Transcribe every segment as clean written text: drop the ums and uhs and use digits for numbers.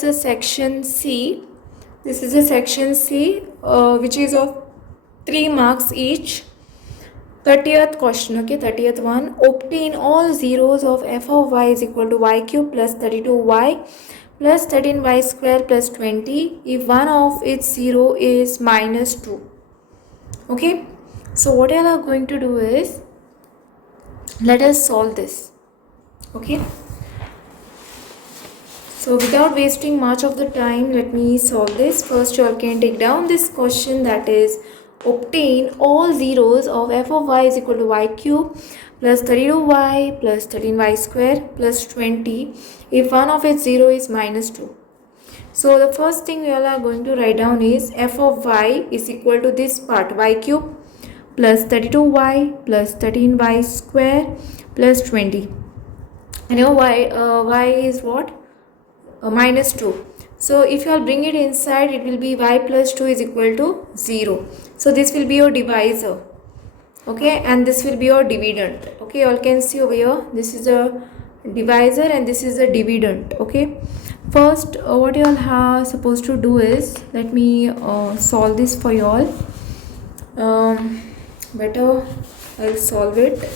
This is section C. This is a section C which is of 3 marks each. 30th question, okay, 30th one. Obtain all zeros of f of y is equal to y cube plus 32y plus 13y square plus 20 if one of its zero is minus 2. Okay, so what you are going to do is, let us solve this. Okay. So without wasting much of the time, let me solve this. First you all can take down this question, that is, obtain all zeros of f of y is equal to y cube plus 32y plus 13y square plus 20 if one of its zero is minus 2. So the first thing we all are going to write down is f of y is equal to this part, y cube plus 32y plus 13y square plus 20. And your y is what? Minus 2. So if you all bring it inside, it will be y plus 2 is equal to 0. So this will be your divisor, okay, and this will be your dividend. Okay, you all can see over here, this is a divisor and this is a dividend. Okay, first what you all are supposed to do is, let me solve this for you all. Better I'll solve it.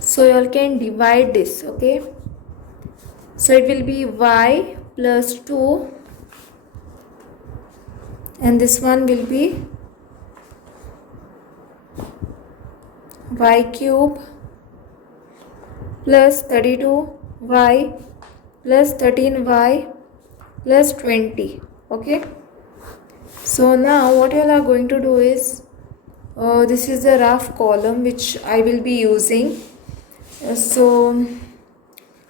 So you all can divide this. Okay, so it will be y plus 2 and this one will be y cube plus 32y plus 13y plus 20. Okay, so now what you all are going to do is, this is the rough column which I will be using. So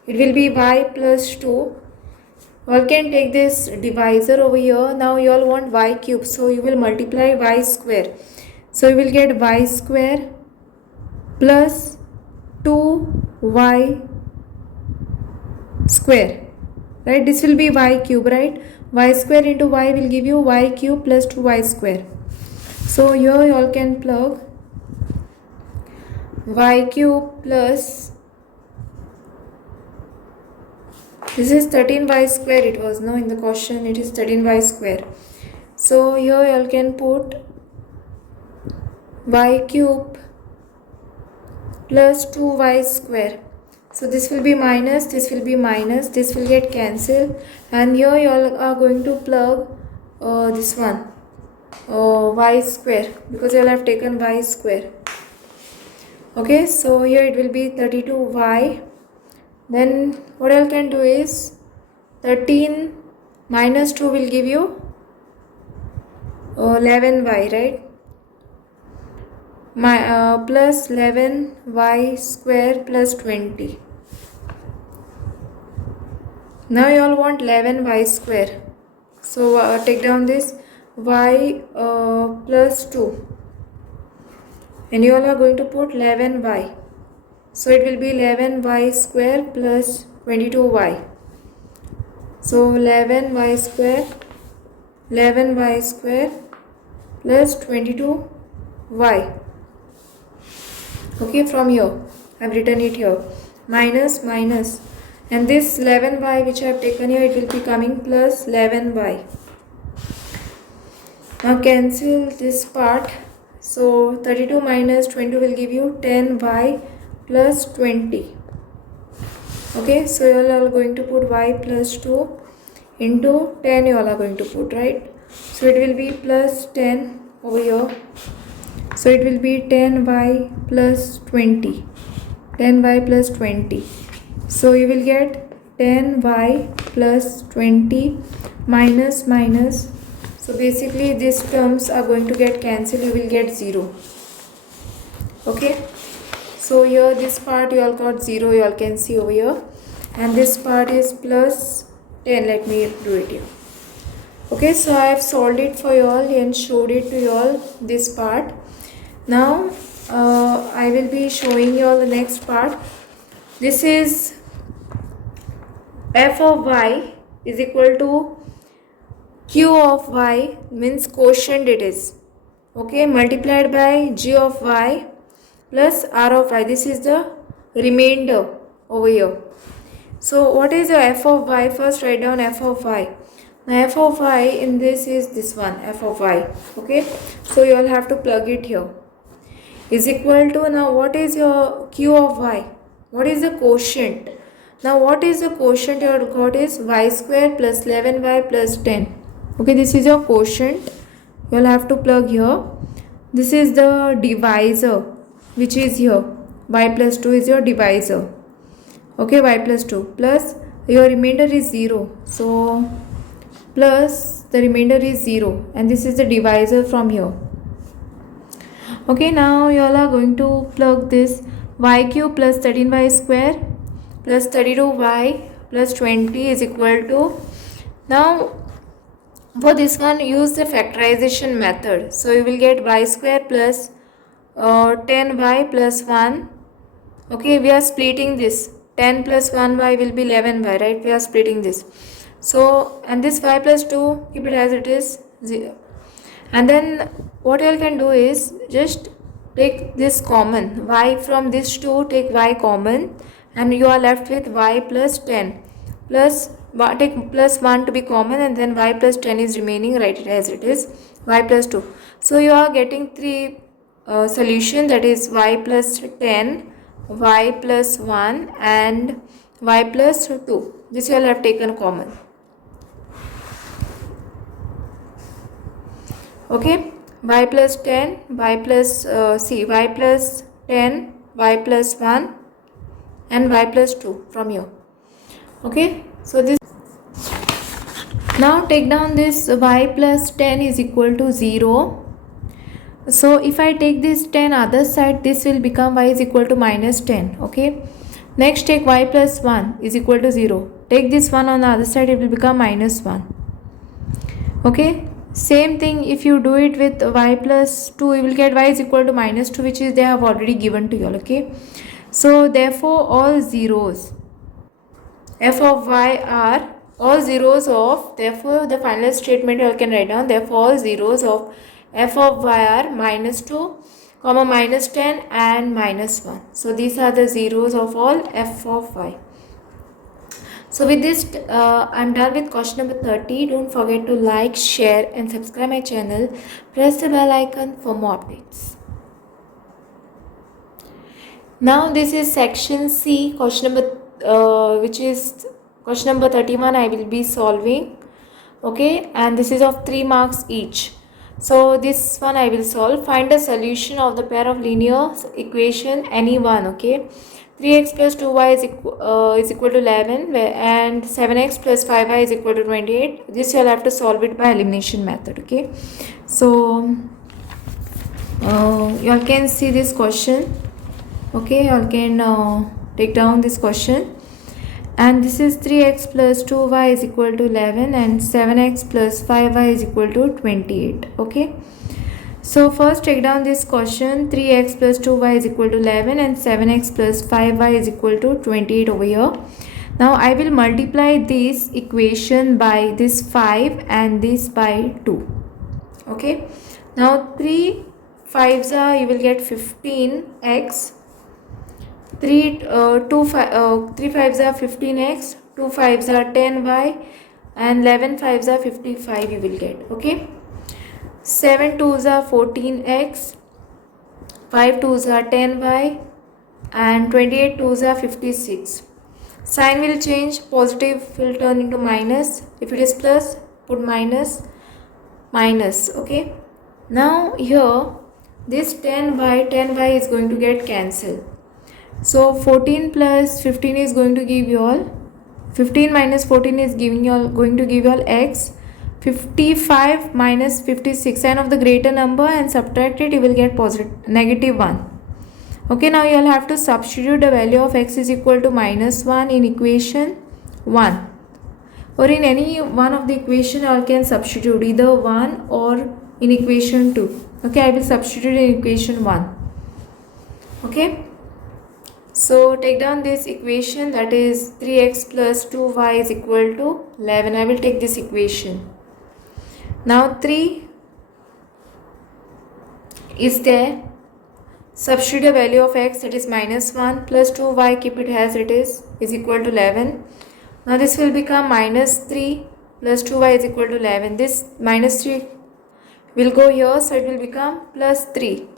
it will be y plus 2. You all can take this divisor over here. Now you all want y cube, so you will multiply y square. So you will get y square plus 2y square, right? This will be y cube, right? Y square into y will give you y cube plus 2y square. So here you all can plug y cube plus, this is 13y square, it was no in the question, it is 13y square. So here you all can put y cube plus 2y square. So this will be minus, this will be minus, this will get cancelled, and here you all are going to plug this one, y square, because you all have taken y square. Okay, so here it will be 32y. Then what I can do is, 13 minus 2 will give you 11y, right? Plus 11y square plus 20. Now you all want 11y square. So take down this y plus 2. And you all are going to put 11y. So it will be 11y square plus 22y. So 11y square plus 22y. Okay, from here I have written it here, minus minus, and this 11y which I have taken here, it will be coming plus 11y. Now cancel this part. So 32 minus 20 will give you 10y plus 20. Okay, so you all are going to put y plus 2 into 10, you all are going to put, right? So it will be plus 10 over here. So it will be 10y plus 20. 10y plus 20. So you will get 10y plus 20 minus minus. So basically these terms are going to get cancelled, you will get 0. Okay, so here this part you all got 0, you all can see over here, and this part is plus 10. Let me do it here. Okay, so I have solved it for you all and showed it to you all, this part. Now I will be showing you all the next part. This is f of y is equal to q of y, means quotient it is, okay, multiplied by g of y plus r of y. This is the remainder over here. So what is your f of y? First write down f of y. Now f of y in this is this one, f of y. Okay, so you all have to plug it here. Is equal to, now what is your q of y? What is the quotient? Now what is the quotient you have got is y square plus 11y plus 10. Okay, this is your quotient. You will have to plug here. This is the divisor which is here. Y plus 2 is your divisor. Okay, y plus 2 plus your remainder is 0. So plus the remainder is 0 and this is the divisor from here. Okay, now you all are going to plug this y cube plus 13y square plus 32y plus 20 is equal to, now for this one use the factorization method. So you will get y square plus 10y plus 1. Okay, we are splitting this. 10 plus 1y will be 11y, right? We are splitting this. So, and this y plus 2, keep it as it is, 0. And then what you all can do is just take this common. Y from this 2, take y common. And you are left with y plus 10. Plus, take plus 1 to be common and then y plus 10 is remaining, write it as it is, y plus 2. So you are getting 3 solution, that is y plus 10, y plus 1 and y plus 2. This you all have taken common. Okay, y plus 10, y plus y plus 10, y plus 1 and y plus 2 from here. Okay, so this, now take down this y plus 10 is equal to 0. So if I take this 10 other side, this will become y is equal to minus 10. Okay, next take y plus 1 is equal to 0. Take this one on the other side, it will become minus 1. Okay, same thing if you do it with y plus 2, you will get y is equal to minus 2, which is they have already given to you all. Okay, so therefore all zeros f of y are all zeros of, therefore the final statement you all can write down, therefore all zeros of f of y are minus 2, comma minus 10 and minus 1. So these are the zeros of all f of y. So with this I'm done with question number 30. Don't forget to like, share and subscribe my channel. Press the bell icon for more updates. Now this is section C, question number which is question number 31 I will be solving. Okay, and this is of 3 marks each. So this one I will solve. Find a solution of the pair of linear equation any one. Okay, 3x plus 2y is equal to 11 and 7x plus 5y is equal to 28. This you will have to solve it by elimination method. Okay, so you all can see this question. Okay, you all can take down this question. And this is 3x plus 2y is equal to 11 and 7x plus 5y is equal to 28. Okay, so first take down this question. 3x plus 2y is equal to 11 and 7x plus 5y is equal to 28 over here. Now I will multiply this equation by this 5 and this by 2. Okay, now 3 5s are, you will get 15x. 3 5s are 15x, 2 5s are 10y and 11 5s are 55 you will get. Okay, 7 2s are 14x, 5 2s are 10y and 28 2s are 56. Sign will change, positive will turn into minus, if it is plus put minus, minus. Okay, now here this 10y is going to get cancelled. So 14 plus 15 is going to give you all, 15 minus 14 is giving you all, going to give you all x. 55 minus 56, sign of the greater number and subtract it, you will get positive negative 1. Okay, now you will have to substitute the value of x is equal to minus 1 in equation 1 or in any one of the equation you all can substitute either 1 or in equation 2. Okay, I will substitute in equation 1. Okay, so take down this equation, that is 3x plus 2y is equal to 11. I will take this equation. Now 3 is there, Substitute the value of x, that is minus 1, plus 2y, keep it as it is equal to 11. Now this will become minus 3 plus 2y is equal to 11. This minus 3 will go here, so it will become plus 3,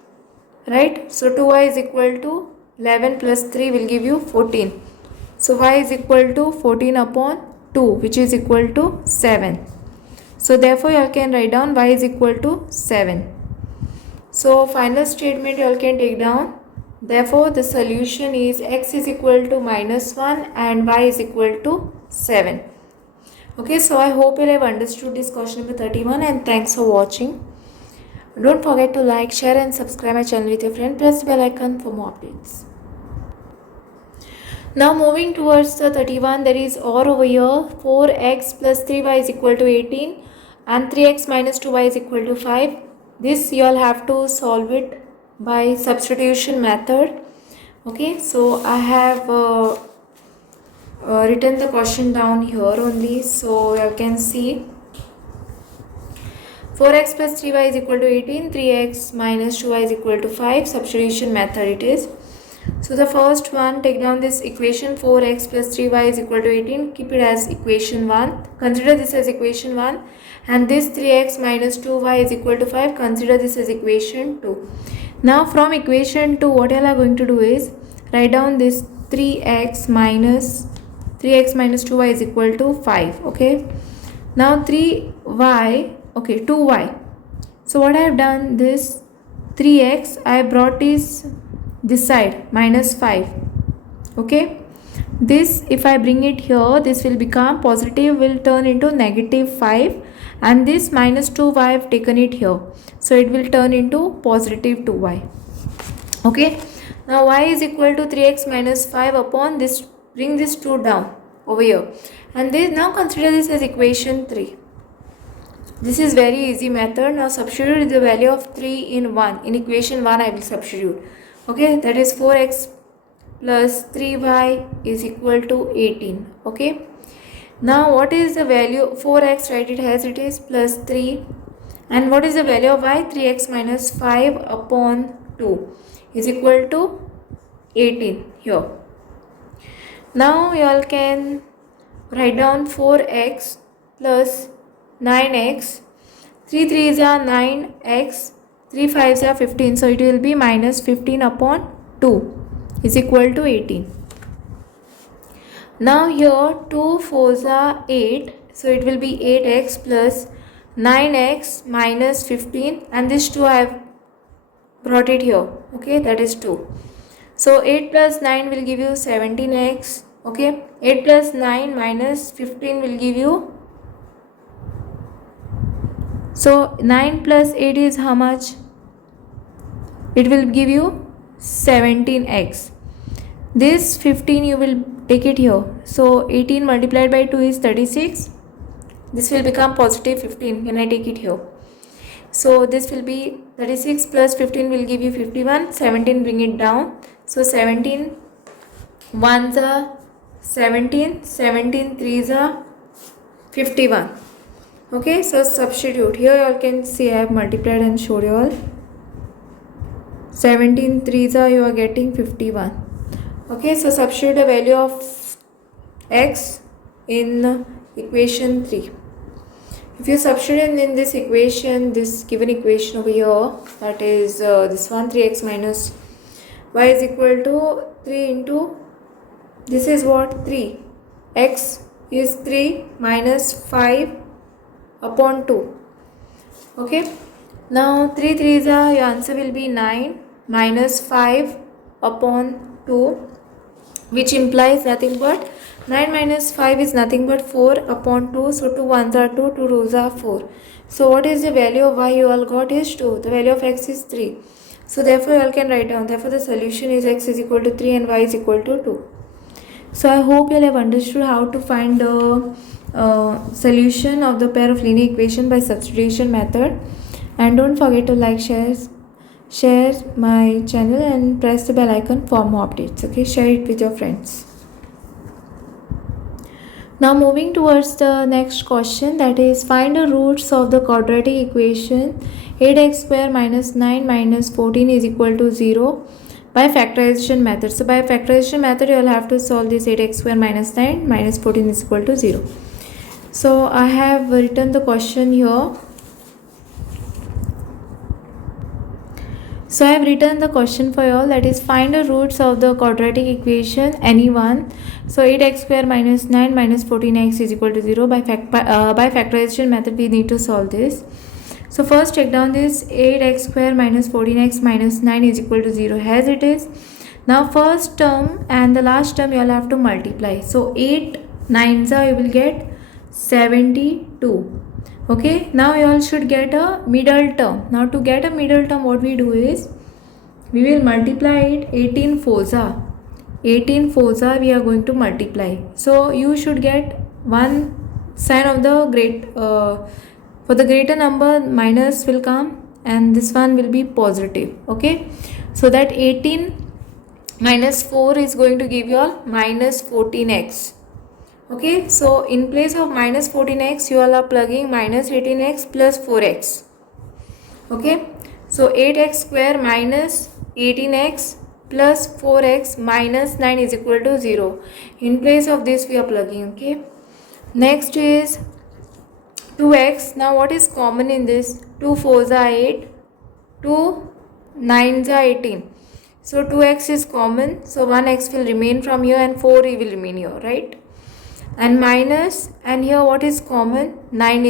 right? So 2y is equal to 11 plus 3 will give you 14. So y is equal to 14 upon 2, which is equal to 7. So therefore you can write down y is equal to 7. So final statement you all can take down. Therefore the solution is x is equal to minus 1 and y is equal to 7. Okay, so I hope you have understood this question number 31, and thanks for watching. Don't forget to like, share and subscribe my channel with your friend. Press the bell icon for more updates. Now moving towards the 31, there is OR over here. 4x plus 3y is equal to 18 and 3x minus 2y is equal to 5. This you all have to solve it by substitution method. Okay, so I have written the question down here only, so you can see 4x plus 3y is equal to 18, 3x minus 2y is equal to 5. Substitution method it is. So the first one, take down this equation 4x plus 3y is equal to 18, keep it as equation 1, consider this as equation 1, and this 3x minus 2y is equal to 5, consider this as equation 2. Now from equation 2, what you are going to do is write down this 3x minus 2y is equal to 5. Okay, now 2y. So what I have done, this 3x I brought this side minus 5. Okay, this if I bring it here, this will become positive, will turn into negative 5, and this minus 2y I have taken it here, so it will turn into positive 2y. Okay, now y is equal to 3x minus 5 upon this, bring this 2 down over here, and this, now consider this as equation 3. This is very easy method. Now substitute the value of 3 in 1. In equation 1 I will substitute. Okay, that is 4x plus 3y is equal to 18. Okay, now what is the value? 4x, write it as it is, plus 3, and what is the value of y? 3x minus 5 upon 2 is equal to 18 here. Now you all can write down 4x plus 9x, 3 3s are 9x, 3 5s are 15, so it will be minus 15 upon 2 is equal to 18. Now here 2 4s are 8, so it will be 8x plus 9x minus 15, and this 2 I have brought it here. Okay, that is 2. So 8 plus 9 will give you 17x. Okay, 8 plus 9 minus 15 will give you, so 9 plus 8 is how much? It will give you 17x. This 15 you will take it here. So 18 multiplied by 2 is 36. This will become positive 15 when I take it here. So this will be 36 plus 15 will give you 51. 17 bring it down. So 17 1s are 17, 17 3s are 51. Okay, so substitute. Here you all can see I have multiplied and showed you all. 17 3s are, you are getting 51. Okay, so substitute the value of x in equation 3. If you substitute in this equation, this given equation over here, that is this one, 3x minus y is equal to 3 into, this is what, 3, x is 3 minus 5 upon 2. Okay, now 3 3s are, your answer will be 9 minus 5 upon 2, which implies nothing but 9 minus 5 is nothing but 4 upon 2. So 2 1s are 2, 2 2s are 4. So what is the value of y you all got is 2. The value of x is 3. So therefore you all can write down, therefore the solution is x is equal to 3 and y is equal to 2. So I hope you all have understood how to find the solution of the pair of linear equation by substitution method. And don't forget to like, share my channel and press the bell icon for more updates. Okay, share it with your friends. Now moving towards the next question, that is find the roots of the quadratic equation 8x square minus 9 minus 14 is equal to 0 by factorization method. So by factorization method you will have to solve this 8x square minus 9 minus 14 is equal to 0. So I have written the question here. So I have written the question for you all, that is find the roots of the quadratic equation any one. So 8x square minus 9 minus 14x is equal to 0. By factorization method we need to solve this. So first take down this 8x square minus 14x minus 9 is equal to 0 as it is. Now first term and the last term you all have to multiply. So 8 9s you will get 72. Okay, now you all should get a middle term. Now to get a middle term, what we do is we will multiply it 18 fours. 18 fours we are going to multiply. So you should get one sign of the for the greater number minus will come and this one will be positive. Okay, so that 18 minus 4 is going to give you all minus 14x. Okay, so in place of minus 14x you all are plugging minus 18x plus 4x. Okay, so 8x square minus 18x plus 4x minus 9 is equal to 0. In place of this we are plugging. Okay, next is 2x. Now what is common in this? 2 4s are 8, 2 9s are 18. So 2x is common, so 1x will remain from here and 4 will remain here, right? And minus, and here what is common? 9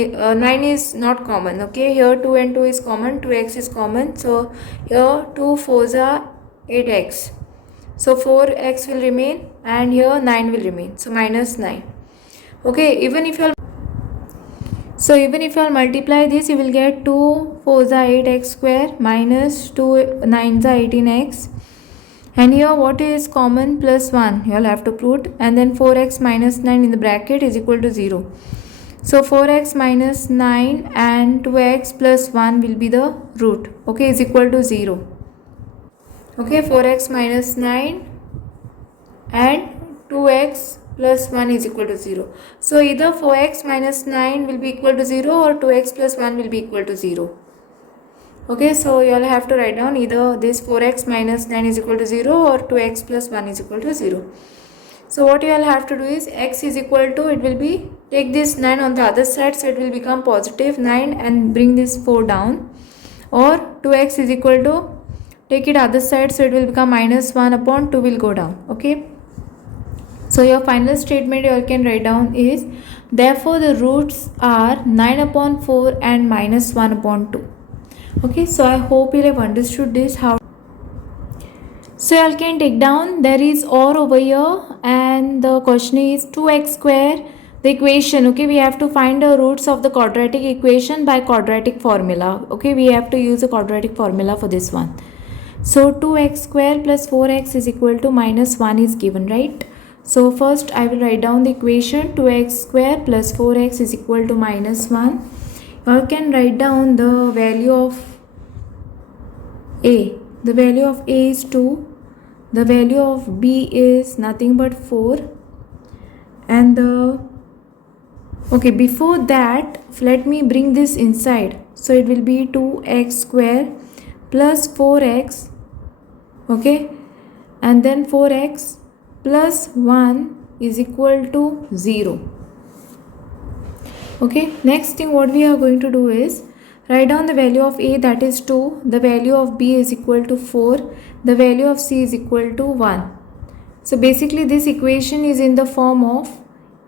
is not common. Okay, here 2 and 2 is common, 2x is common, so here 2 4s are 8x, so 4x will remain and here 9 will remain, so minus 9. Okay, even if you multiply this you will get 2 4s are 8x square minus 2 9s are 18x. And here what is common? Plus 1 you all have to put, and then 4x minus 9 in the bracket is equal to 0. So 4x minus 9 and 2x plus 1 will be the root. Okay, is equal to 0. Okay, 4x minus 9 and 2x plus 1 is equal to 0. So either 4x minus 9 will be equal to 0 or 2x plus 1 will be equal to 0. Okay, so you all have to write down either this 4x minus 9 is equal to 0 or 2x plus 1 is equal to 0. So what you all have to do is x is equal to, it will be, take this 9 on the other side, so it will become positive 9 and bring this 4 down, or 2x is equal to, take it other side, so it will become minus 1 upon 2 will go down. Okay, so your final statement you all can write down is, therefore the roots are 9 upon 4 and minus 1 upon 2. Okay, so I hope you have understood this. How so you can take down, there is or over here and the question is 2x square, the equation. Okay, we have to find the roots of the quadratic equation by quadratic formula. Okay, we have to use a quadratic formula for this one. So 2x square plus 4x is equal to minus 1 is given, right? So first I will write down the equation. 2x square plus 4x is equal to minus 1. You can write down the value of a. The value of a is 2. The value of b is nothing but 4. And before that, let me bring this inside. So it will be 2x square plus 4x. Okay. And then 4x plus 1 is equal to 0. Okay, next thing what we are going to do is write down the value of a, that is 2, the value of b is equal to 4, the value of c is equal to 1. So basically this equation is in the form of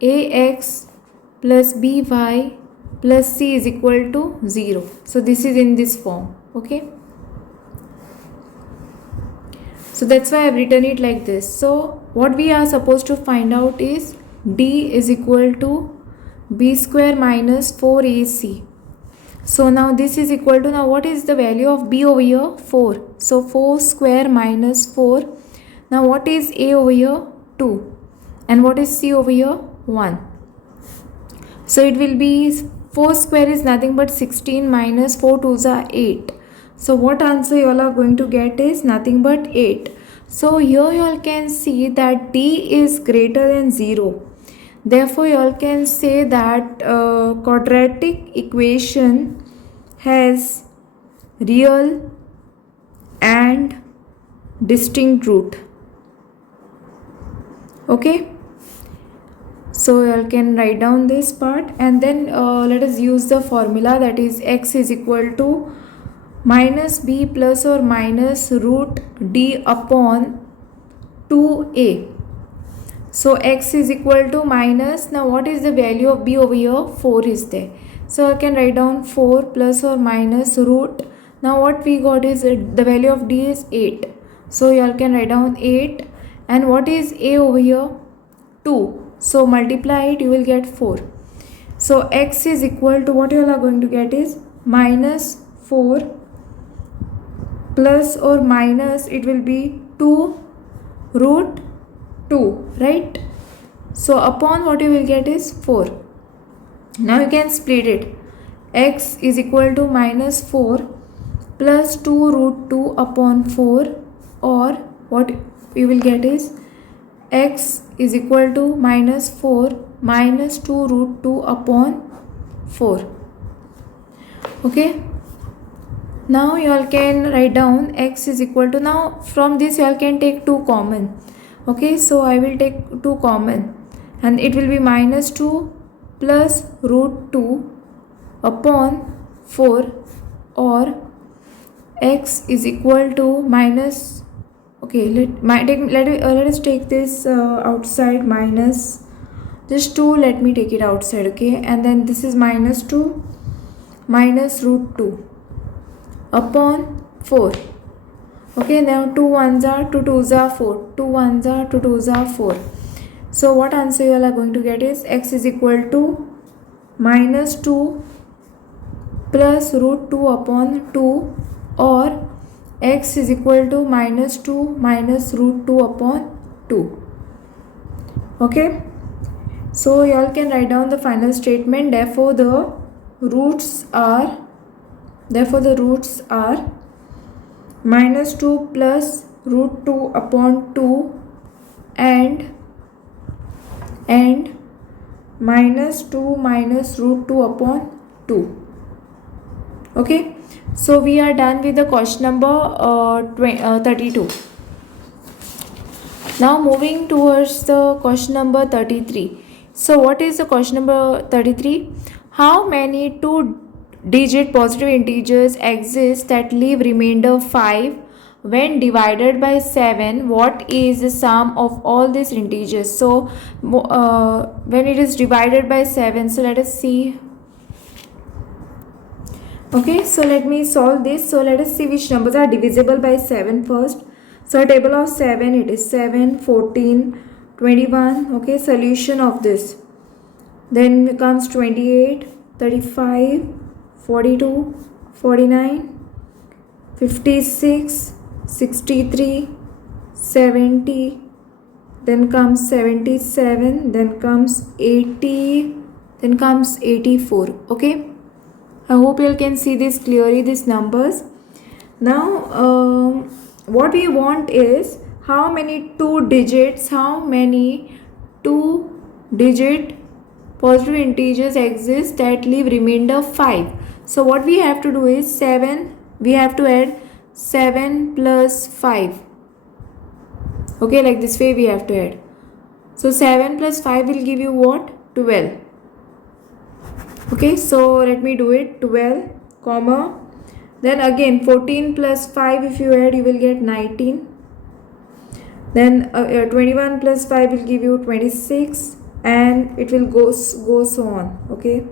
ax plus by plus c is equal to 0. So this is in this form. Okay, so that's why I have written it like this. So what we are supposed to find out is d is equal to b square minus 4ac. So now this is equal to, now what is the value of b over here? 4. So 4 square minus 4. Now what is a over here? 2. And what is c over here? 1. So it will be 4 square is nothing but 16 minus 4 2s are 8. So what answer you all are going to get is nothing but 8. So here you all can see that d is greater than 0. Therefore, you all can say that quadratic equation has real and distinct root. Okay, so you can write down this part, and then let us use the formula, that is x is equal to minus b plus or minus root d upon 2a. So x is equal to minus, now what is the value of b over here? 4 is there. So I can write down 4 plus or minus root. Now what we got is the value of d is 8. So you all can write down 8. And what is a over here? 2. So multiply it, you will get 4. So x is equal to, what you all are going to get is minus 4 plus or minus, it will be 2 root 2, right? So upon what you will get is 4. Now you can split it. X is equal to minus 4 plus 2 root 2 upon 4, or what you will get is x is equal to minus 4 minus 2 root 2 upon 4. Okay, now you all can write down x is equal to, now from this you all can take 2 common. Okay, so I will take 2 common, and it will be minus 2 plus root 2 upon 4, or x is equal to minus, okay, let us take this outside, minus just 2, let me take it outside. Okay, and then this is minus 2 minus root 2 upon 4. Okay, now 2 1s are 2 2s are 4, 2 1s are 2 2s are 4. So what answer you all are going to get is x is equal to minus 2 plus root 2 upon 2, or x is equal to minus 2 minus root 2 upon 2. Okay, so you all can write down the final statement. Therefore the roots are minus 2 plus root 2 upon 2 and minus 2 minus root 2 upon 2. Okay, so we are done with the question number 32. Now moving towards the question number 33. So what is the question number 33? How many 2-digit positive integers exist that leave remainder 5 when divided by 7? What is the sum of all these integers? So when it is divided by 7, so let us see. Okay, so let me solve this. So let us see which numbers are divisible by 7 first. So table of 7, it is 7, 14, 21. Okay, solution of this. Then comes 28, 35, 42, 49, 56, 63, 70, then comes 77, then comes 80, then comes 84. Okay, I hope you all can see this clearly, these numbers. Now what we want is how many 2-digit positive integers exist that leave remainder 5. So what we have to do is 7, we have to add 7 plus 5. Okay, like this way we have to add. So 7 plus 5 will give you what? 12. Okay, so let me do it. 12 comma, then again 14 plus 5, if you add you will get 19. Then 21 plus 5 will give you 26, and it will go so on. Okay,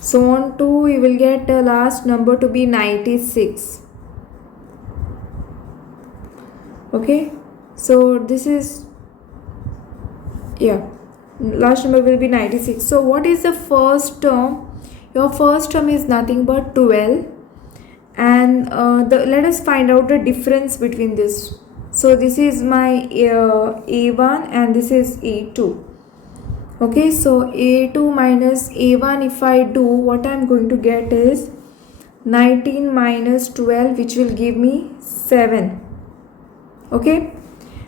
so on to you will get the last number to be 96. Okay, so this is, yeah, last number will be 96. So what is the first term? Your first term is nothing but 12, and let us find out the difference between this. So this is my A1 and this is A2. Okay, so A2 minus A1, if I do, what I am going to get is 19 minus 12, which will give me 7. Okay,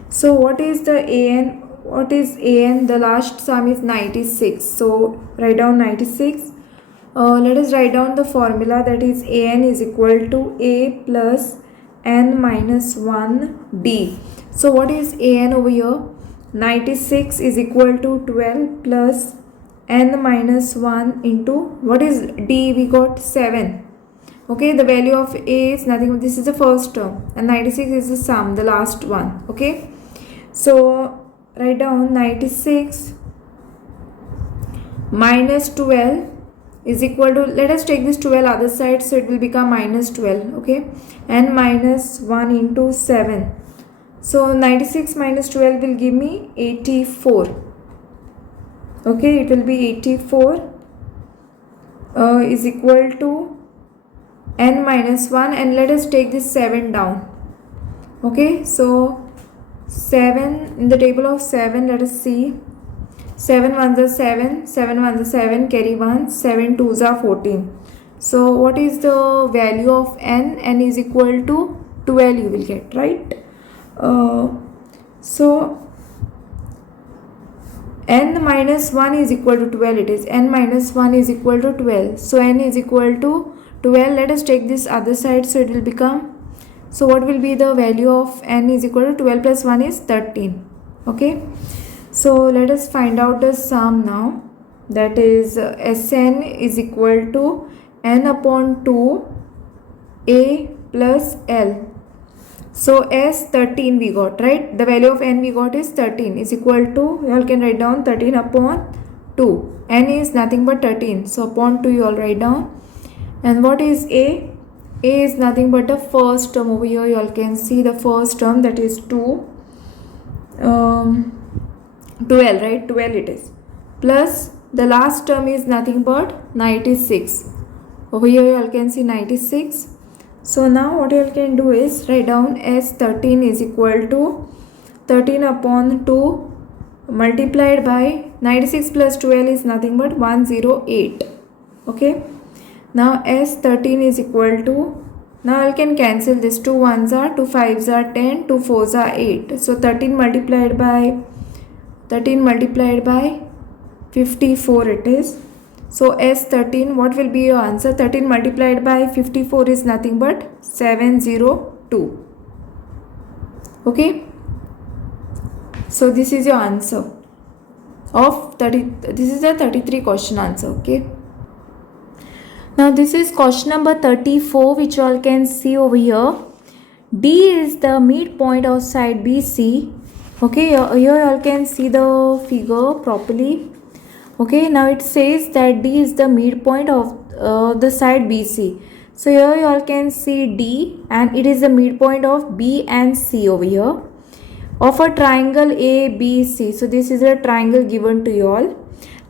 so what is the AN? What is AN? The last sum is 96. So write down 96 Let us write down the formula, that is an is equal to a plus n minus 1 d. So what is an over here? 96 is equal to 12 plus n minus 1 into, what is d? We got 7. Okay, the value of a is nothing, this is the first term, and 96 is the sum, the last one. Okay, so write down 96 minus 12 is equal to, let us take this 12 other side, so it will become minus 12. Okay, and minus 1 into 7. So 96 minus 12 will give me 84. Okay, it will be 84 is equal to n minus 1, and let us take this 7 down. Okay, so 7 in the table of 7, let us see. 7 ones are 7, 7 ones are 7, carry 1, 7 twos are 14. So what is the value of n? N is equal to 12 you will get, right? So n minus 1 is equal to 12, it is n minus 1 is equal to 12. So n is equal to 12. Let us take this other side, so it will become, so what will be the value of n is equal to 12 plus 1 is 13. Okay, so let us find out the sum now, that is Sn is equal to n upon 2 a plus l. So S13 we got, right? The value of n we got is 13 is equal to, you all can write down 13 upon 2. N is nothing but 13, so upon 2 you all write down. And what is a? A is nothing but the first term over here. You all can see the first term, that is 2. 12, right? 12 it is. Plus the last term is nothing but 96. Over here you all can see 96. So now what you all can do is write down S13 is equal to 13 upon 2 multiplied by 96 plus 12 is nothing but 108. Okay. Now S13 is equal to, now I can cancel this, 2 1s are, 2 5s are 10, 2 4s are 8. So 13 multiplied by 54 it is. So S13, what will be your answer? 13 multiplied by 54 is nothing but 702. Okay. So this is your answer of 30. This is the 33 question answer. Okay. Now this is question number 34, which you all can see over here. D is the midpoint of side BC. Okay, here you all can see the figure properly. Okay, now it says that D is the midpoint of the side BC. So here you all can see D, and it is the midpoint of B and C over here of a triangle ABC. So this is a triangle given to you all,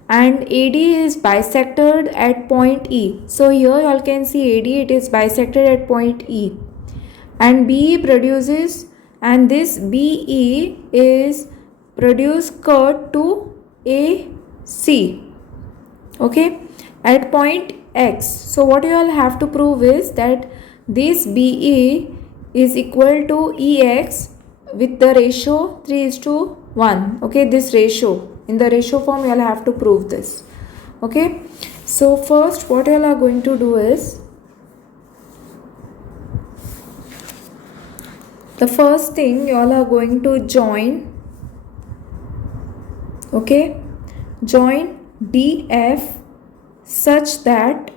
and AD is bisected at point E. So here you all can see AD, it is bisected at point E, and BE produces, and this BE is produce curve to AC. Okay, at point X. So what you all have to prove is that this BE is equal to EX with the ratio 3:1. Okay, this ratio, in the ratio form you all have to prove this. Okay, so first what you all are going to do is, the first thing you all are going to join, okay, join DF such that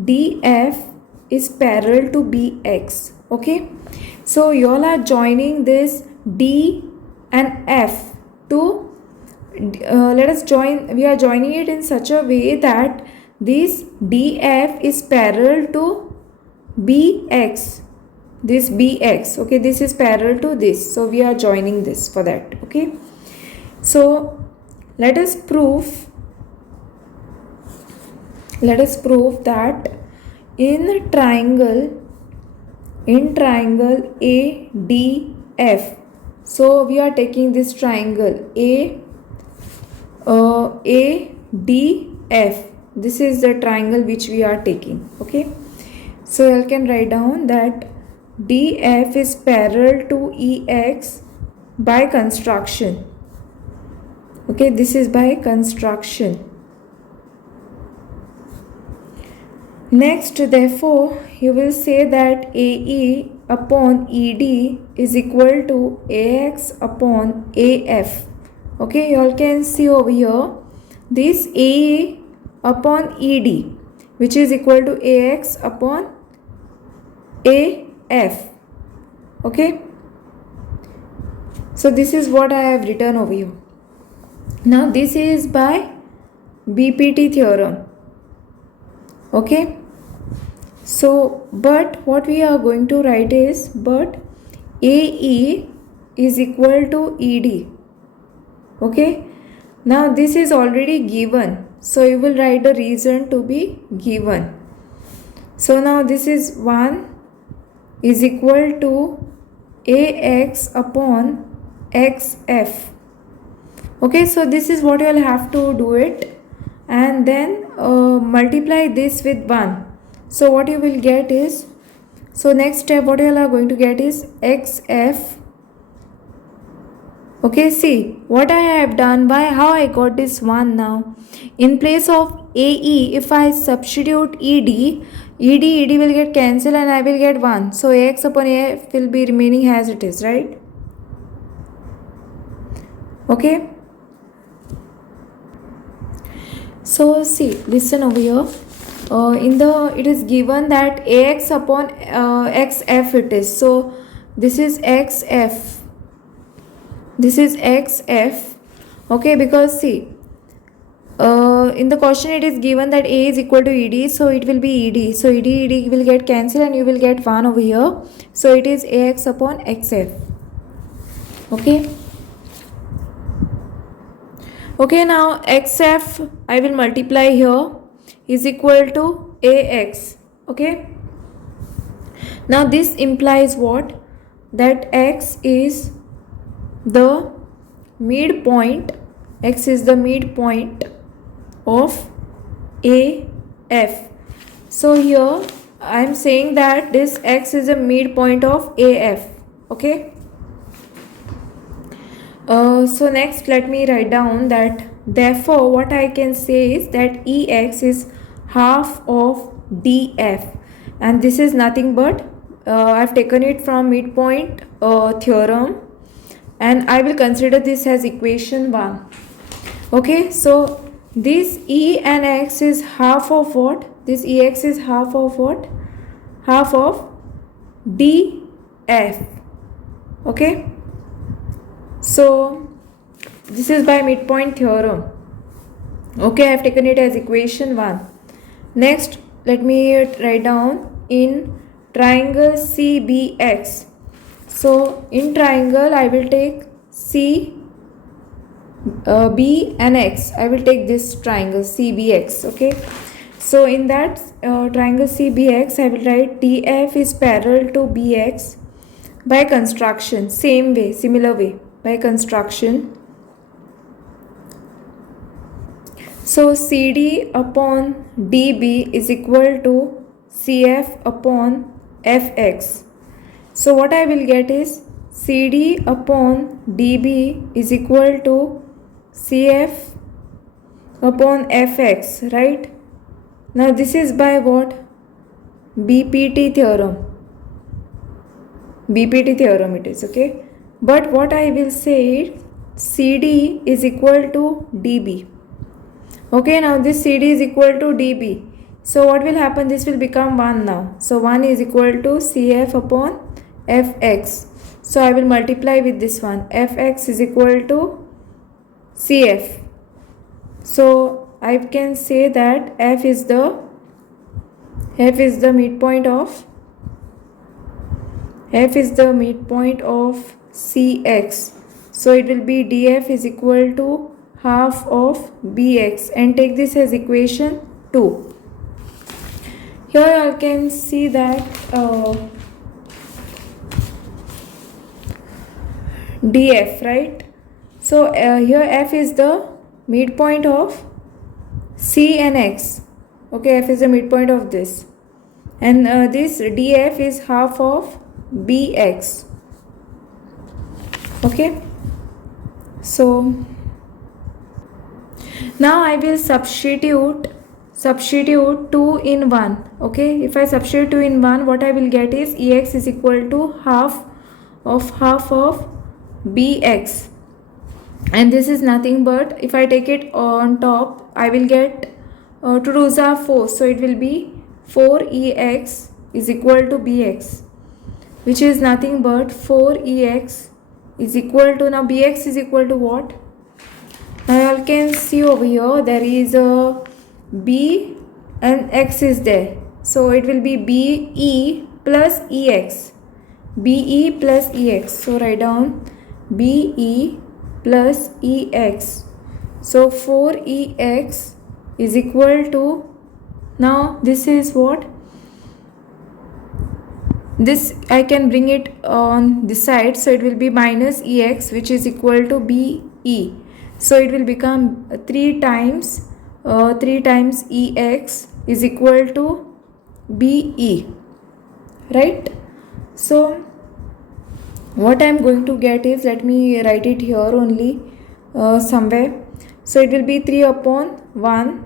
DF is parallel to BX. Okay, so you all are joining this D and F to let us join, we are joining it in such a way that this DF is parallel to BX, this BX. Okay, this is parallel to this, so we are joining this for that. Okay, so let us prove that in triangle ADF, so we are taking this triangle ADF. This is the triangle which we are taking. Okay, so you can write down that DF is parallel to EX by construction. Okay, this is by construction. Next, therefore, you will say that AE upon ED is equal to AX upon AF. Okay, you all can see over here this AE upon ED, which is equal to AX upon AF. Okay, so this is what I have written over here. Now this is by BPT theorem. Okay, so but what we are going to write is, but AE is equal to ED. Okay, now this is already given, so you will write the reason to be given. So now this is 1 is equal to AX upon XF. Okay, so this is what you will have to do it, and then multiply this with 1. So what you will get is, so next step what you are going to get is XF. Okay, see what I have done, how I got this 1 now. In place of AE, if I substitute ED will get cancelled and I will get 1. So AX upon AF will be remaining as it is, right? Okay. So see, listen over here. It is given that AX upon XF it is. So this is XF. This is XF. Okay, because see, in the question it is given that A is equal to ED, so it will be ED. So ED will get cancelled and you will get 1 over here. So it is AX upon XF. Okay. Okay, now XF I will multiply here is equal to AX. Okay. Now this implies what? That X is the midpoint. X is the midpoint of AF. So here I am saying that this X is a midpoint of AF. Okay. So next let me write down that therefore what I can say is that EX is half of DF, and this is nothing but I have taken it from midpoint theorem, and I will consider this as equation 1. Okay, so this E and X is half of what? This EX is half of what? Half of DF. Okay, so this is by midpoint theorem. Okay, I have taken it as equation 1. Next, let me write down in triangle CBX. So in triangle I will take C, B and X. I will take this triangle CBX. Okay, so in that triangle CBX I will write DF is parallel to BX by construction. Same way, similar way, by construction. So CD upon DB is equal to CF upon FX. So what I will get is CD upon DB is equal to CF upon FX, right? Now this is by what? BPT theorem. BPT theorem it is, okay? But what I will say is CD is equal to DB. Okay, now this CD is equal to DB. So what will happen? This will become 1 now. So 1 is equal to CF upon FX. So I will multiply with this one. FX is equal to CF. So I can say that F is the midpoint of CX. So it will be DF is equal to half of BX, and take this as equation 2. Here I can see that DF, right? So here F is the midpoint of C and X. Okay, F is the midpoint of this, and this DF is half of BX. Okay, so now I will substitute substitute 2 in 1. Okay, if I substitute 2 in 1, what I will get is Ex is equal to half of Bx, and this is nothing but, if I take it on top, I will get 2 2s are 4, so it will be 4Ex is equal to Bx, which is nothing but 4Ex is equal to, now Bx is equal to what? Now you all can see over here there is a B and X is there, so it will be BE plus EX, BE plus EX, so write down BE plus EX, so 4EX is equal to, now this is what, this I can bring it on this side, so it will be minus Ex, which is equal to BE, so it will become 3 times Ex is equal to BE, right? So what I am going to get is, let me write it here only somewhere, so it will be 3 upon 1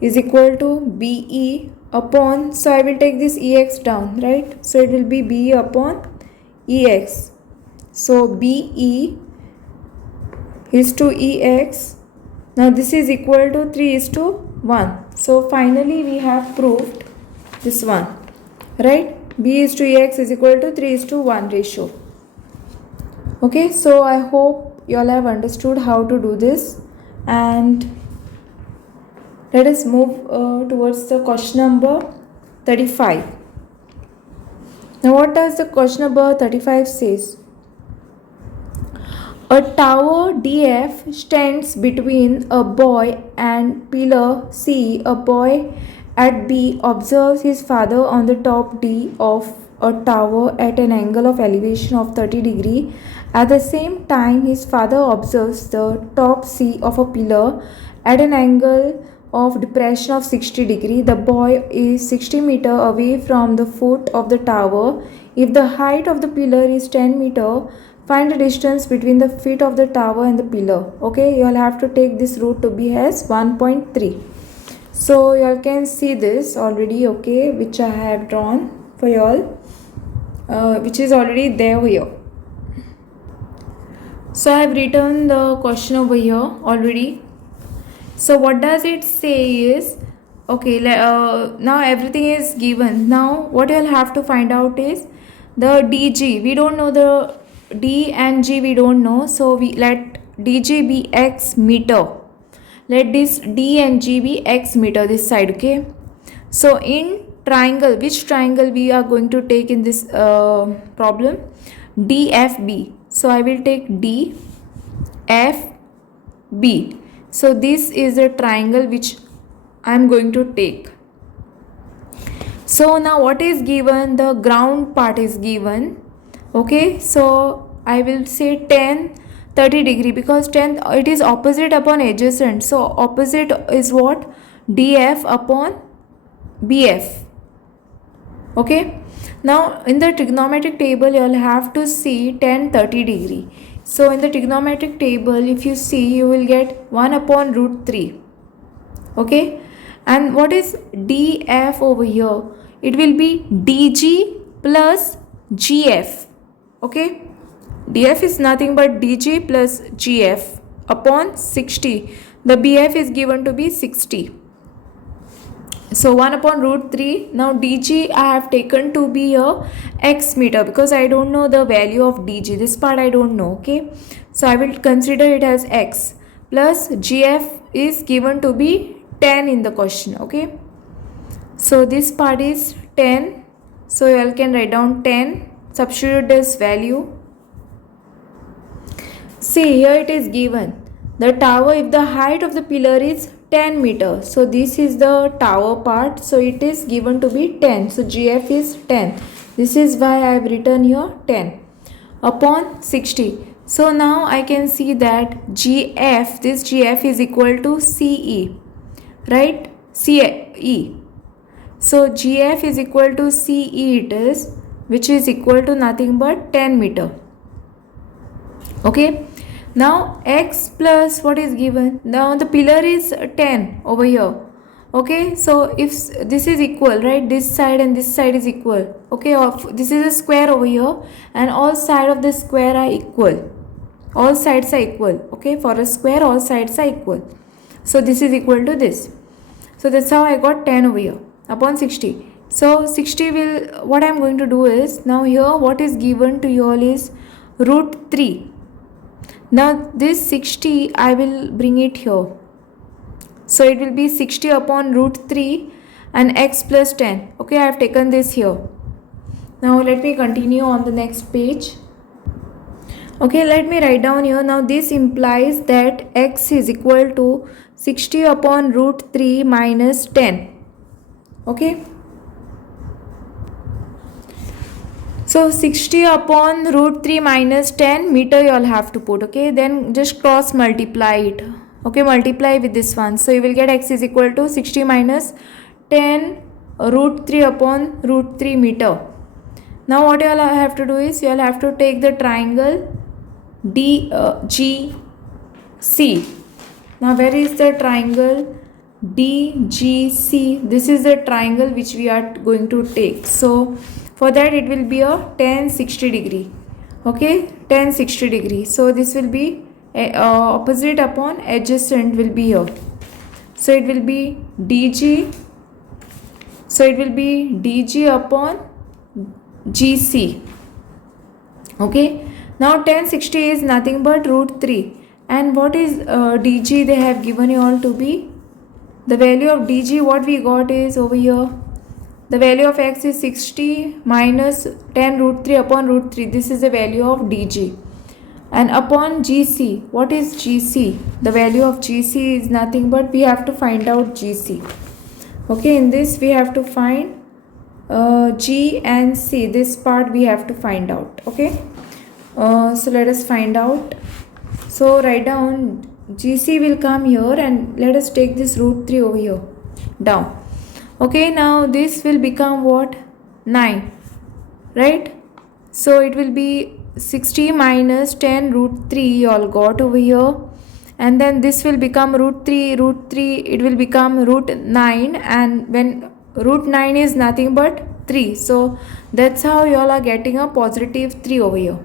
is equal to BE upon, so I will take this Ex down, right? So it will be BE upon Ex, so BE is to Ex, now this is equal to 3 is to 1, so finally we have proved this one, right? B is to Ex is equal to 3 is to 1 ratio. Okay, so I hope you all have understood how to do this, and let us move towards the question number 35. Now what does the question number 35 says? A tower DF stands between a boy and pillar C. A boy at B observes his father on the top D of a tower at an angle of elevation of 30 degree. At the same time, his father observes the top C of a pillar at an angle of depression of 60 degree. The boy is 60 meter away from the foot of the tower. If the height of the pillar is 10 meter, find the distance between the feet of the tower and the pillar. Okay, you all have to take this root to be as 1.3. So you all can see this already, okay, which I have drawn for you all, which is already there here. So I have written the question over here already. So what does it say is, okay, now everything is given. Now what you all have to find out is the DG. We don't know the D and G, we don't know, so we let DG be X meter. Let this D and G be X meter this side, okay? So in triangle, which triangle we are going to take in this problem? DFB. So I will take DFB. So this is a triangle which I am going to take. So now what is given? The ground part is given. Okay, so I will say 10 30 degree, because 10 it is opposite upon adjacent, so opposite is what? DF upon BF. Okay, now in the trigonometric table you will have to see 10 30 degree. So in the trigonometric table, if you see, you will get 1 upon root 3. Okay, and what is DF over here? It will be DG plus GF. Okay, DF is nothing but DG plus GF upon 60. The BF is given to be 60. So 1 upon root 3. Now DG I have taken to be a X meter, because I don't know the value of DG. This part I don't know. Okay, so I will consider it as X, plus GF is given to be 10 in the question. Okay, so this part is 10. So you all can write down 10. Substitute this value. See, here it is given the tower, if the height of the pillar is 10 meter, so this is the tower part, so it is given to be 10, so GF is 10. This is why I have written here 10 upon 60. So now I can see that GF, this GF is equal to CE, right? CE. So GF is equal to CE it is, which is equal to nothing but 10 meter. Okay, now X plus what is given? Now the pillar is 10 over here. Okay, so if this is equal, right, this side and this side is equal, okay, this is a square over here and all sides of the square are equal, all sides are equal. Okay, for a square all sides are equal, so this is equal to this. So that's how I got 10 over here upon 60. So 60 will, what I'm going to do is, now here what is given to you all is root 3. Now this 60 I will bring it here. So it will be 60 upon root 3 and x plus 10. Okay, I have taken this here. Now let me continue on the next page. Okay, let me write down here. Now this implies that x is equal to 60 upon root 3 minus 10. Okay. So 60 upon root 3 minus 10 meter you all have to put. Okay, then just cross multiply it. Okay, multiply with this one. So you will get x is equal to 60 minus 10 root 3 upon root 3 meter. Now what you all have to do is, you all have to take the triangle DGC. Now where is the triangle DGC? This is the triangle which we are going to take. So for that it will be a tan 60 degree. Okay, tan 60 degree. So this will be opposite upon adjacent will be here. So it will be DG. So it will be DG upon GC. Okay. Now tan 60 is nothing but root 3. And what is DG? They have given you all to be, the value of DG what we got is over here. The value of x is 60 minus 10 root 3 upon root 3. This is the value of DG. And upon GC, what is GC? The value of GC is nothing but, we have to find out GC. Okay, in this we have to find G and C. This part we have to find out. Okay. So let us find out. So write down GC will come here and let us take this root 3 over here down. Okay, now this will become what? 9, right? So it will be 60 minus 10 root 3 you all got over here, and then this will become root 3, it will become root 9, and when root 9 is nothing but 3, so that's how you all are getting a positive 3 over here.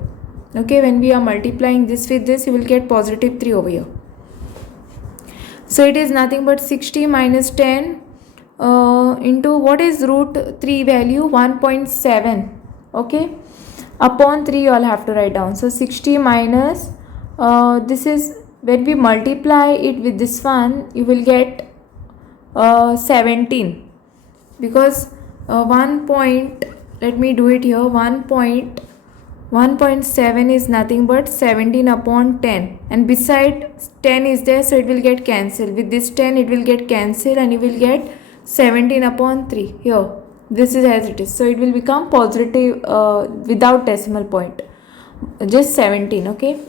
Okay, when we are multiplying this with this, you will get positive 3 over here. So it is nothing but 60 minus 10 into what is root 3 value? 1.7. Okay, upon 3 you all have to write down. So 60 minus this is, when we multiply it with this one, you will get 17, because 1 point, let me do it here, 1.7 is nothing but 17 upon 10, and beside 10 is there, so it will get cancelled. With this 10 it will get cancelled and you will get 17 upon 3 here. This is as it is, so it will become positive without decimal point, just 17. Okay,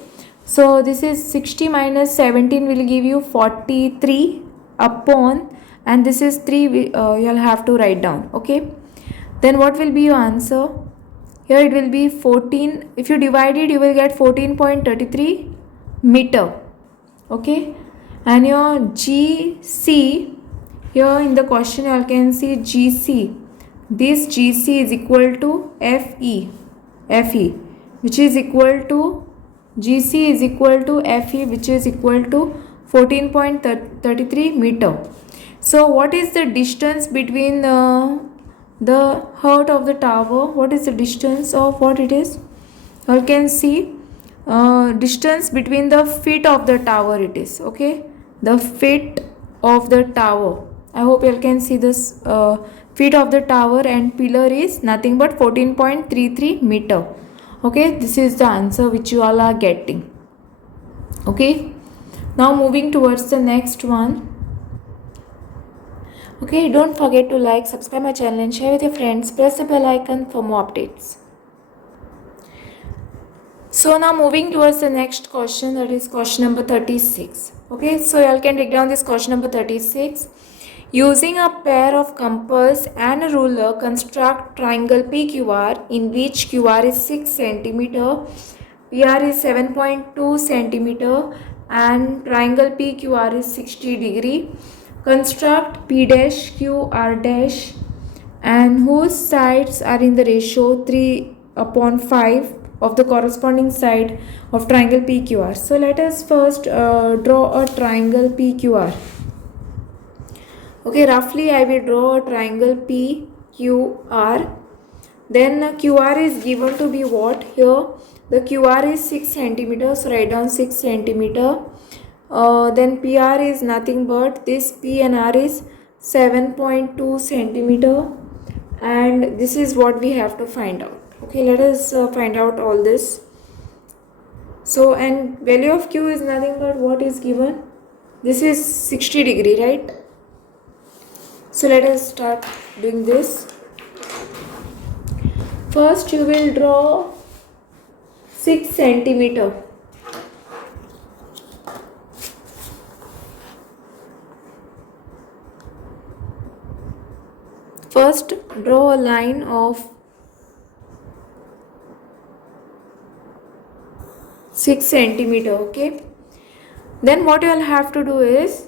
so this is 60 minus 17 will give you 43 upon, and this is 3, you'll have to write down. Okay, then what will be your answer? Here it will be 14. If you divide it, you will get 14.33 meter. Okay, and your GC, here in the question you all can see GC. This GC is equal to FE, which is equal to, GC is equal to FE, which is equal to 14.33 meter. So what is the distance between the height of the tower? What is the distance of what it is? You can see distance between the feet of the tower it is. Okay, the feet of the tower. I hope you can see this feet of the tower and pillar is nothing but 14.33 meter. Okay, this is the answer which you all are getting. Okay, now moving towards the next one. Okay, don't forget to like, subscribe my channel and share with your friends. Press the bell icon for more updates. So now moving towards the next question, that is question number 36. Okay, so you all can take down this question number 36. Using a pair of compass and a ruler, construct triangle PQR in which QR is 6 cm, PR is 7.2 cm and triangle PQR is 60 degree. construct P dash Q R dash and whose sides are in the ratio 3/5 of the corresponding side of triangle PQR. So let us first draw a triangle PQR. Okay, roughly I will draw a triangle PQR. Then QR is given to be what? Here the QR is 6 centimeters. So write down 6 centimeter. Then PR is nothing but this P and R is 7.2 centimeter, and this is what we have to find out. Okay, let us find out all this. So, and value of Q is nothing but what is given. This is 60 degree, right? So let us start doing this. First you will draw 6 centimeter. First draw a line of 6 centimeter. Okay, then what you will have to do is,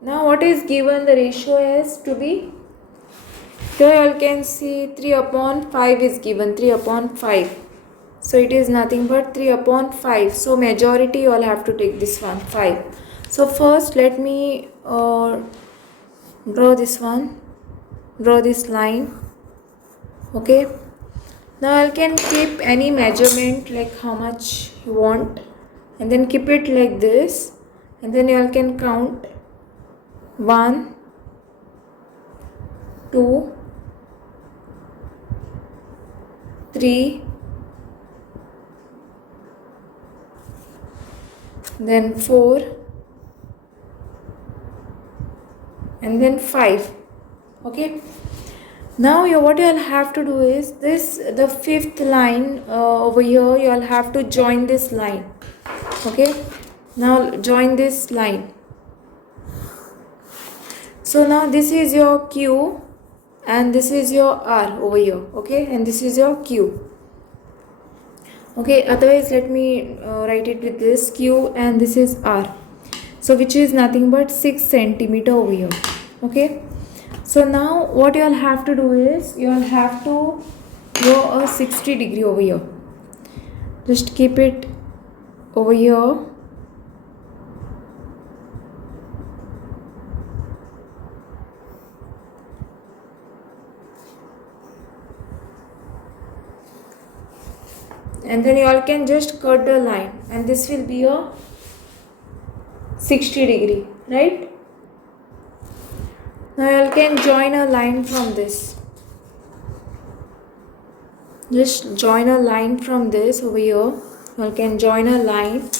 now what is given, the ratio is to be, here you can see 3/5 is given, 3/5. So it is nothing but 3/5. So majority you all have to take this one, 5. So first let me draw this one, draw this line. Okay, now you can keep any measurement like how much you want, and then keep it like this, and then you all can count 1, 2, 3, then 4, and then 5. Okay, now what you all have to do is this, the fifth line over here, you all have to join this line. Okay, now join this line. So now this is your Q and this is your R over here. Okay, and this is your Q. Okay, otherwise let me write it with this Q and this is R. So which is nothing but 6 centimeter over here. Okay, so now what you all have to do is, you all have to go a 60 degree over here. Just keep it over here. And then you all can just cut the line, and this will be a 60 degree, right? Now you all can join a line from this. Just join a line from this over here. You all can join a line.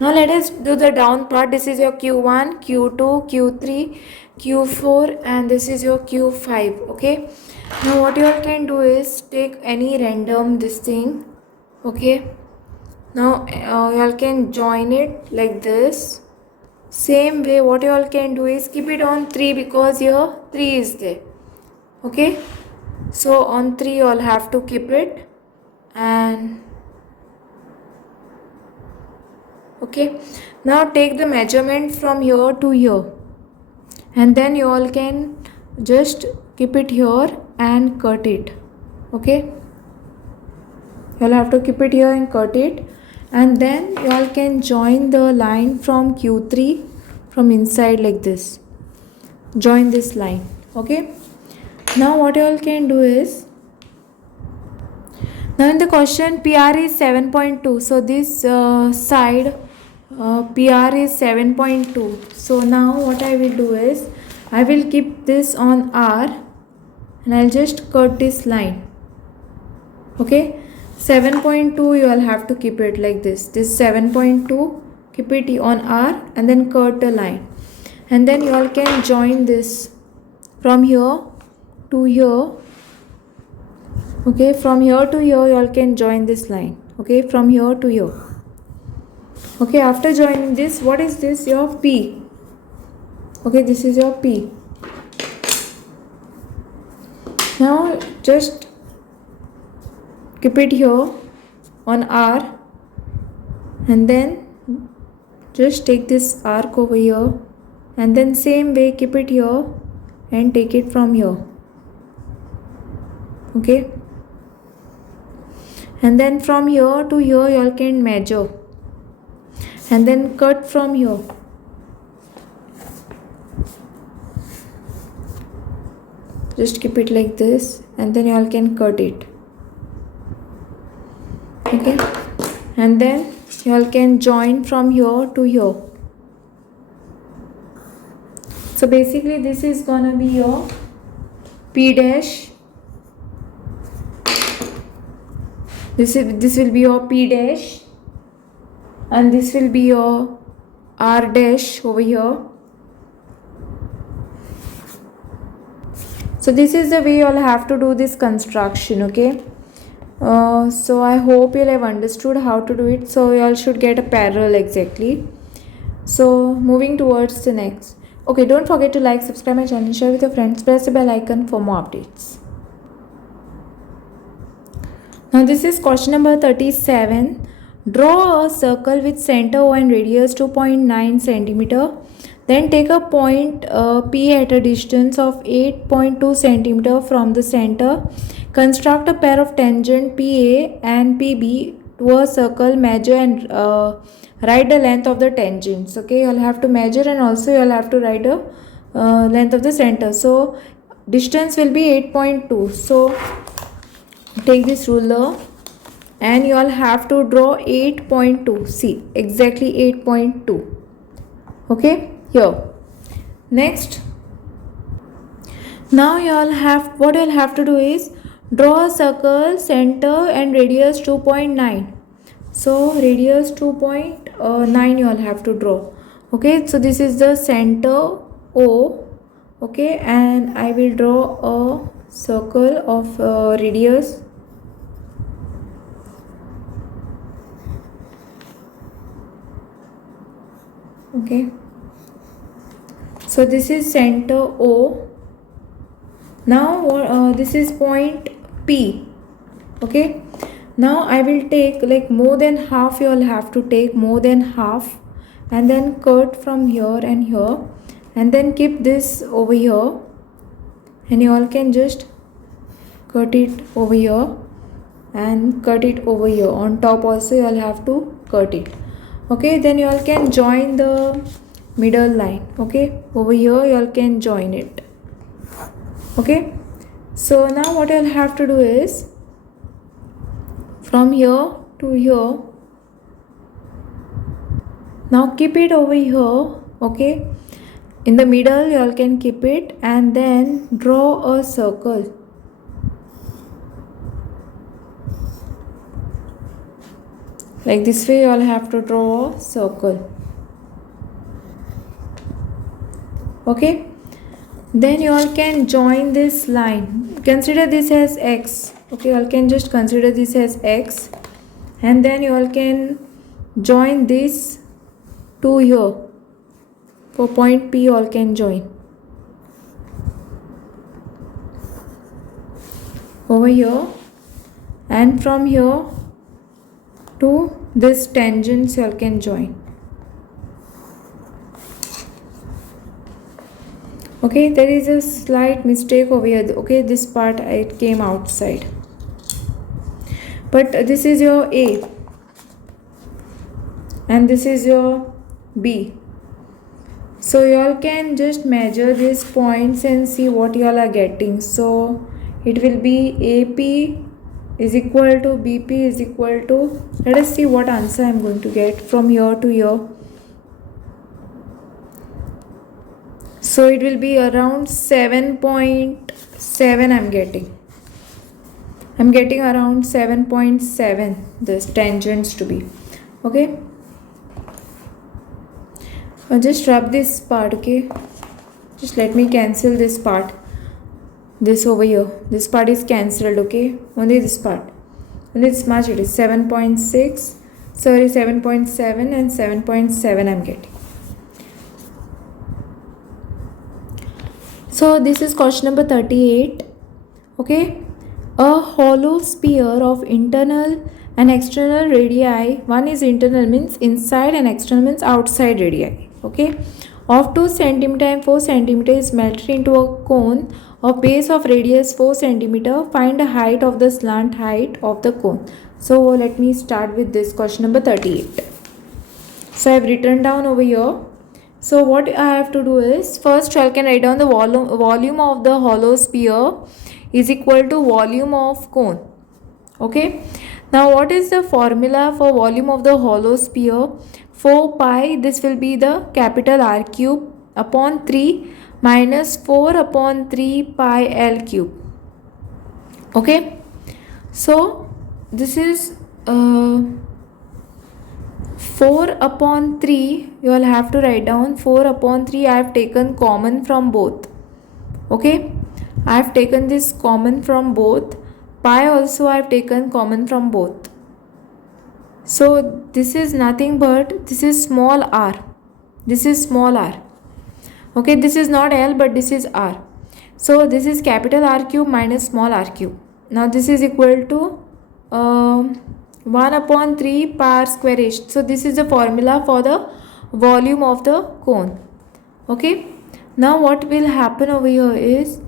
Now let us do the down part. This is your Q1, Q2, Q3, Q4, and this is your Q5. Okay, now what you all can do is take any random this thing. Okay, now you all can join it like this. Same way what you all can do is keep it on 3, because here 3 is there. Okay, so on 3 you all have to keep it. And okay, now take the measurement from here to here, and then you all can just keep it here and cut it. Okay, you all have to keep it here and cut it, and then you all can join the line from Q3 from inside like this. Join this line. Okay, now what you all can do is, now in the question PR is 7.2, so this side PR is 7.2. So now what I will do is, I will keep this on R and I'll just cut this line. Okay, 7.2 you all have to keep it like this. This 7.2, keep it on R and then cut the line, and then you all can join this from here to here. Okay, from here to here you all can join this line. Okay, from here to here. Okay, after joining this, what is this? Your P. Okay, this is your P. Now just keep it here on R, and then just take this arc over here, and then same way keep it here and take it from here. Okay, and then from here to here you all can measure, and then cut from here. Just keep it like this, and then you all can cut it. Okay, and then you all can join from here to here. So basically this is gonna be your P dash. This will be your P dash, and this will be your R dash over here. So this is the way you all have to do this construction. Okay, so I hope you'll have understood how to do it. So you all should get a parallel exactly. So moving towards the next. Okay, don't forget to like, subscribe my channel, share with your friends, press the bell icon for more updates. Now this is question number 37. Draw a circle with center O and radius 2.9 centimeter. Then take a point P at a distance of 8.2 centimeter from the center. Construct a pair of tangent PA and PB to a circle. Measure and write the length of the tangents. Okay, you'll have to measure, and also you'll have to write a length of the center. So distance will be 8.2. So take this ruler, and you all have to draw 8.2. See, exactly 8.2. Okay, here. Next, now you all have, what you'll have to do is draw a circle, center and radius 2.9. So radius 2.9 you all have to draw. Okay, so this is the center O. Okay, and I will draw a circle of radius . Okay, so this is center O. Now this is point P. Okay, now I will take like more than half. You all have to take more than half, and then cut from here and here, and then keep this over here, and you all can just cut it over here and cut it over here. On top also you all have to cut it. Okay, then you all can join the middle line. Okay, over here you all can join it. Okay, so now what you'll have to do is from here to here, now keep it over here. Okay, in the middle you all can keep it, and then draw a circle. Like this way you all have to draw a circle. Okay, then you all can join this line. Consider this as X. Okay, you all can just consider this as X, and then you all can join this to here. For point P you all can join over here, and from here to this tangents you all can join. Okay, there is a slight mistake over here. Okay, this part it came outside, but this is your A and this is your B. So you all can just measure these points and see what you all are getting. So it will be AP is equal to BP is equal to, let us see what answer I am going to get from here to here. So it will be around 7.7 I'm getting. I'm getting around 7.7 this tangents to be. Okay, I'll just rub this part. Okay, just let me cancel this part. This over here, this part is cancelled. Okay, only this part, only this much it is 7.6, sorry 7.7 and 7.7 I'm getting. So this is question number 38. Okay, a hollow sphere of internal and external radii, one is internal means inside and external means outside radii. Okay, of 2 centimeter and 4 centimeter is melted into a cone of base of radius 4 centimeter. Find the height of the slant height of the cone. So let me start with this question number 38. So I have written down over here. So what I have to do is, first I can write down the volume of the hollow sphere is equal to volume of cone. Okay, now what is the formula for volume of the hollow sphere? 4 pi, this will be the capital R cube upon 3 minus 4 upon 3 pi L cube. Okay, so this is 4 upon 3, you will have to write down 4 upon 3. I have taken common from both. Okay, I have taken this common from both. Pi also I have taken common from both. So this is nothing but, this is small r. This is small r. Okay, this is not L but this is r. So this is capital R cube minus small r cube. Now this is equal to 1 upon 3 pi r square h. So this is the formula for the volume of the cone. Okay, now what will happen over here is,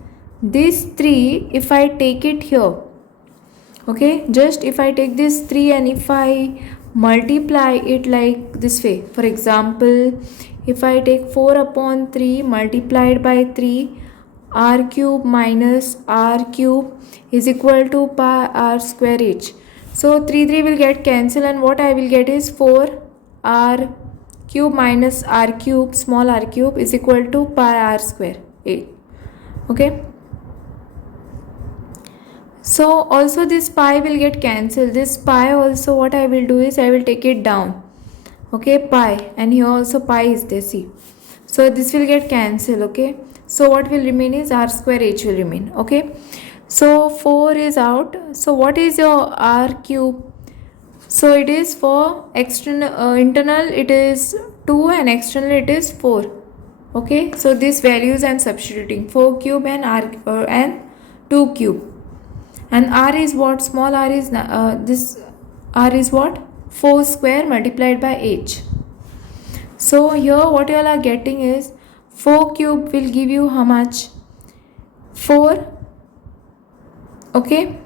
this 3, if I take it here, okay, just if I take this 3 and if I multiply it like this way, for example, if I take 4 upon 3 multiplied by 3, r cube minus r cube is equal to pi r square h. So 3 will get cancelled and what I will get is 4 r cube minus r cube, small r cube, is equal to pi r square h. Okay, so also this pi will get cancelled. This pi also, what I will do is I will take it down. Okay, pi, and here also pi is there, see. So this will get cancelled. Okay, so what will remain is r square h will remain. Okay, so 4 is out. So what is your r cube? So it is for external, internal it is 2 and external it is 4. Okay, so these values I am substituting, 4 cube and r and 2 cube. And r is what? Small r is this r is what? 4 square multiplied by h. So here what you all are getting is 4 cube will give you how much? 4. Okay,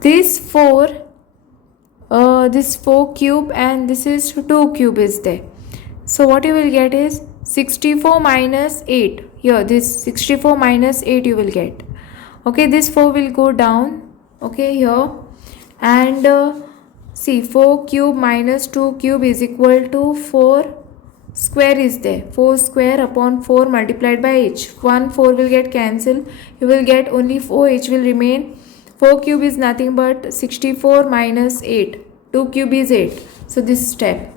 this 4 cube and this is 2 cube is there. So what you will get is 64 minus 8. Here this 64 minus 8 you will get. Okay, this 4 will go down. Okay, here, and see, 4 cube minus 2 cube is equal to 4 square is there. 4 square upon 4 multiplied by h. 1 4 will get cancelled. You will get only 4, h will remain. 4 cube is nothing but 64 minus 8. 2 cube is 8. So this step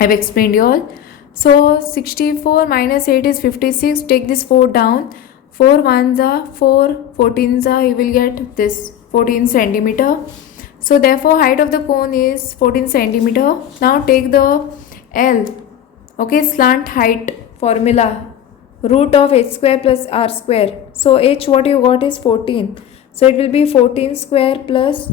I have explained you all. So 64 minus 8 is 56. Take this 4 down. 4 ones are 4, 14s are, you will get this 14 centimeter. So therefore height of the cone is 14 centimeter. Now take the L. Okay, slant height formula, root of h square plus r square. So h what you got is 14. So it will be 14 square plus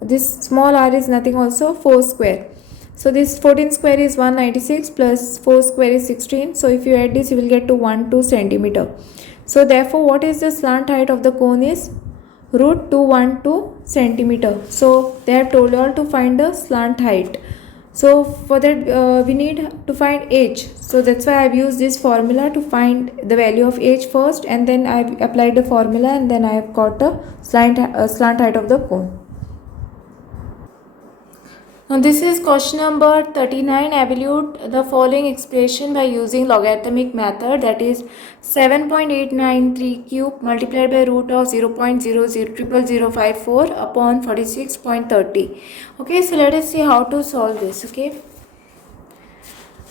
this small r is nothing also, 4 square. So this 14 square is 196 plus 4 square is 16. So if you add this you will get to 12 centimeter. So therefore what is the slant height of the cone is root 212 centimeter. So they have told you all to find the slant height. So for that we need to find h. So that's why I have used this formula to find the value of h first, and then I have applied the formula, and then I have got the slant height of the cone. Now this is question number 39. Evaluate the following expression by using logarithmic method, that is 7.893 cube multiplied by root of 0.000054 upon 46.30. Okay, so let us see how to solve this. Okay,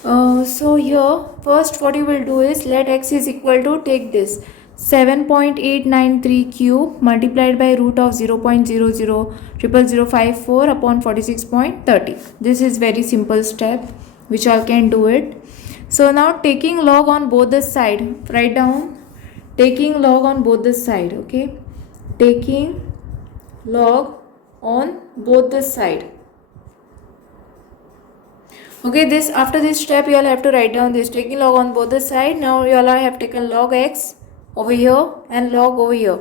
so here first what you will do is, let x is equal to, take this 7.893 cube multiplied by root of 0.000054 upon 46.30. This is very simple step which I can do it. So now taking log on both the side, write down taking log on both the side. Okay, taking log on both the side. Okay, this after this step you all have to write down this, taking log on both the side. Now you all have taken log x over here and log over here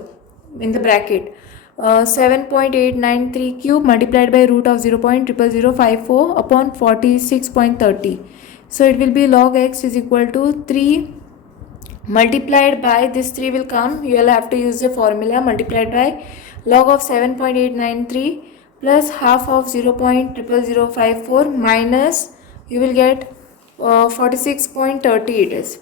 in the bracket. 7.893 cube multiplied by root of 0.00054 upon 46.30. So it will be log x is equal to 3 multiplied by this 3 will come. You will have to use the formula multiplied by log of 7.893 plus half of 0.00054 minus you will get 46.30 it is.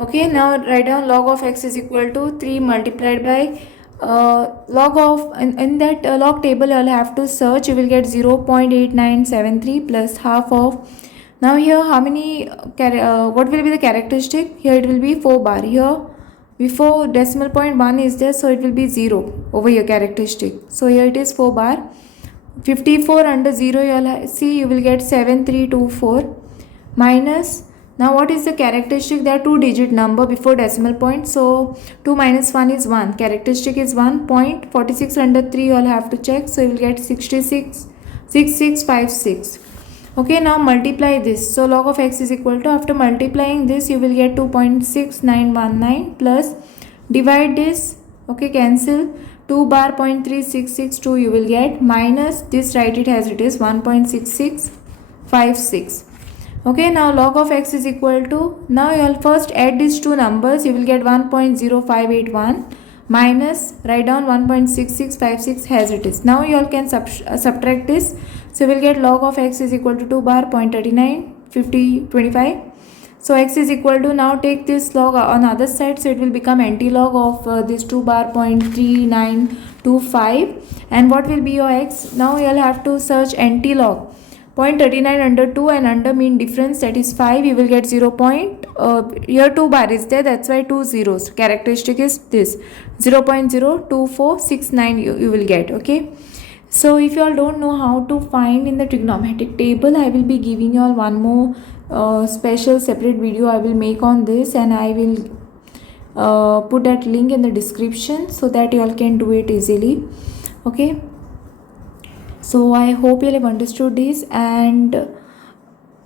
Okay, now write down log of x is equal to 3 multiplied by log of in that log table you will have to search. You will get 0.8973 plus half of. Now here how many what will be the characteristic? Here it will be 4 bar. Here before decimal point 1 is there, so it will be 0 over here characteristic. So here it is 4 bar. 54 under 0 you will see, you will get 7324 minus. Now what is the characteristic? There are 2 digit number before decimal point, so 2 minus 1 is 1. Characteristic is 1.46 under 3 you all have to check, so you will get 6656. Okay, now multiply this. So log of x is equal to, after multiplying this you will get 2.6919 plus divide this. Okay, cancel 2 bar 0.3662 you will get minus this, write it as it is 1.6656. Okay, now log of x is equal to, now you will first add these two numbers, you will get 1.0581 minus, write down 1.6656 as it is. Now you all can subtract this, so you will get log of x is equal to 2 bar 0.3925. So x is equal to, now take this log on other side, so it will become anti-log of this 2 bar 0.3925. and what will be your x? Now you will have to search anti-log. 0.39 under 2 and under mean difference, that is 5, you will get 0. Here 2 bar is there, that's why 2 zeros. Characteristic is this 0.02469 you will get. Okay, so if you all don't know how to find in the trigonometric table, I will be giving you all one more special separate video I will make on this, and I will put that link in the description so that you all can do it easily. Okay, so I hope you have understood this, and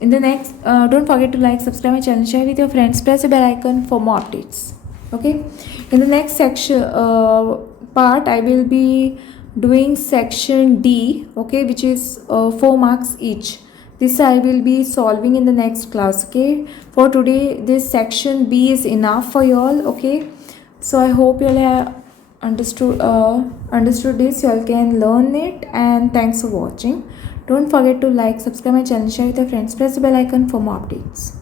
in the next don't forget to like, subscribe my channel, share with your friends, press the bell icon for more updates. Okay, in the next section part I will be doing section D, okay, which is 4 marks each. This I will be solving in the next class. Okay, for today this section B is enough for you all. Okay, so I hope you all have understood this, you all can learn it, and thanks for watching. Don't forget to like, subscribe my channel, share with your friends, press the bell icon for more updates.